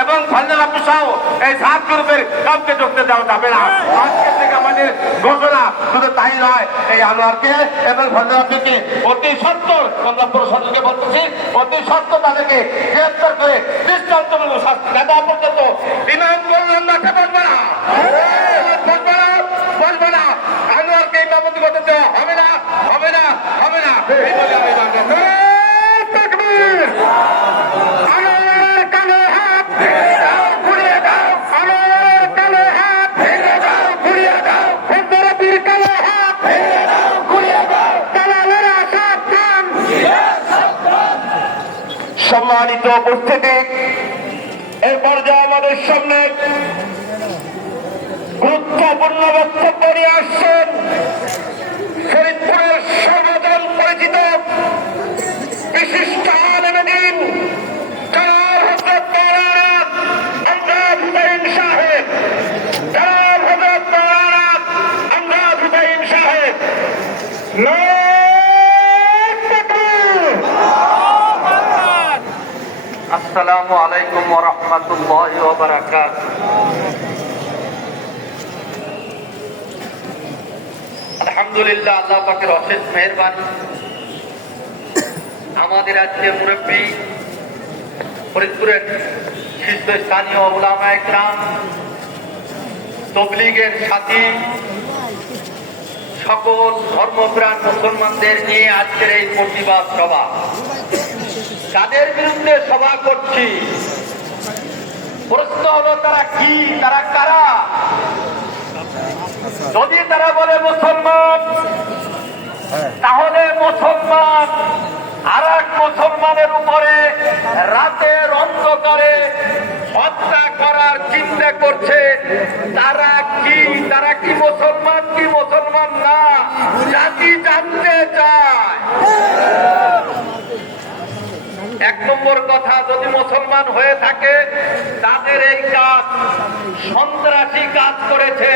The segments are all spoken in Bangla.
এবং ভান্ডারাকে অতি সত্তর, আমরা প্রশাসনকে অতি সত্তর তাদেরকে গ্রেপ্তার করে দৃষ্টান্তমূলক শাস্তি দেওয়া পর্যন্ত বিমান বসবে না বসবে না আনোয়ারকে এই বাবদ করতে দেওয়া হবে না হবে না হবে না এই বলে আমি বাংলা তাকবীর আনোয়ার কালো হাত ভেঙে দাও ঘুরিয়ে দাও আনোয়ার কালো হাত ভেঙে দাও ঘুরিয়ে দাও ফেদরাবির কালো হাত ভেঙে দাও ঘুরিয়ে দাও দালালেরা সাবধান সম্মানিত উপস্থিতি। এই পর্যায়ে আমাদের সামনে গুরুত্বপূর্ণ বক্তব্য নিয়ে আসছেন ফরিদপুরের সর্বজন পরিচিত বিশিষ্ট আসসালামু আলাইকুম আলহামদুলিল্লাহ, আল্লাহ পাকের অশেষ আমাদের আজকে মুরব্বী ফরিদপুরের শীর্ষস্থানীয় ওলামা একরাম, তবলিগের সাথী, সকল ধর্মপ্রাণ মুসলমানদের নিয়ে আজকের এই প্রতিবাদ সভা। কাদের বিরুদ্ধে সভা করছি? প্রশ্ন হলো তারা কি তারা কারা? যদি তারা বলে মুসলমান তাহলে মুসলমান আর এক মুসলমানের উপরে রাতের অন্ধকারে হত্যা করার চিন্তা করছে। তারা কি তারা কি মুসলমান কি মুসলমান না? জাতি জানতে চায় এক নম্বর কথা যদি মুসলমান হয়ে থাকে তাদের এই কাজ সন্ত্রাসী কাজ করেছে।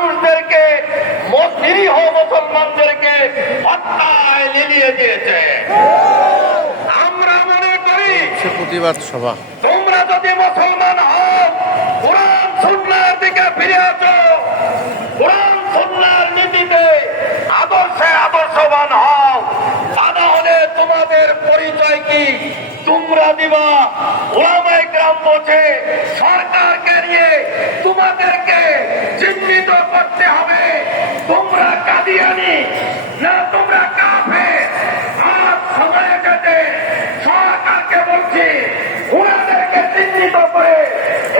মানুষদেরকে ম- নিরীহ মুসলমানদেরকে হত্যায় লিলিয়ে দিয়েছে। আমরা মনে করি প্রতিবাদ সভা। তোমরা যদি মুসলমান হও কোরআন সুন্নার দিকে ফিরে আসো। কোরআন সুন্নার নীতিতে আদর্শে আদর্শবান হও। তা না হলে তোমাদের পরিচয় কি? দিবা। বলছে, সরকারকে নিয়ে করে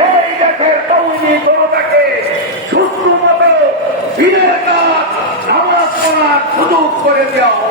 এই দেশের তৌনি জনতাকে সুস্থ মতো দিনের কাজ নামাজ করে দেওয়া